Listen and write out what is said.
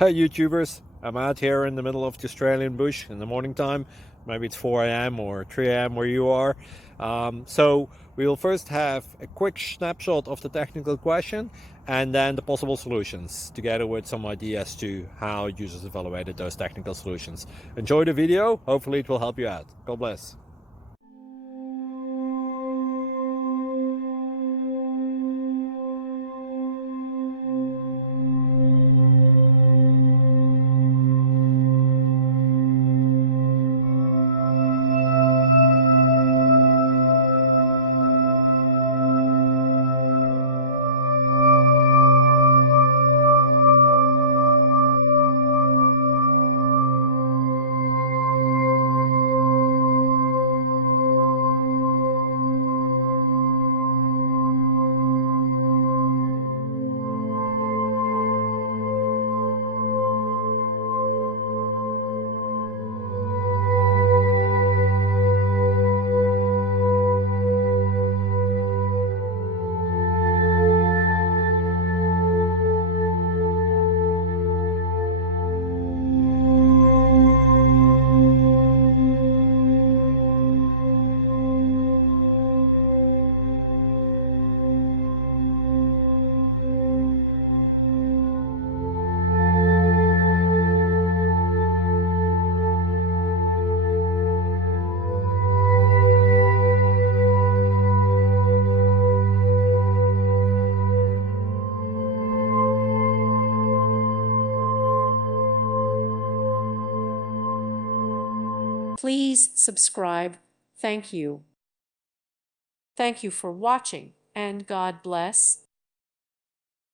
Hey YouTubers, I'm out here in the middle of the Australian bush in the morning time. Maybe it's 4 a.m. or 3 a.m. where you are. So we will first have a quick snapshot of the technical question and then the possible solutions, together with some ideas to how users evaluated those technical solutions. Enjoy the video, hopefully it will help you out. God bless. Please subscribe. Thank you. Thank you for watching, and God bless.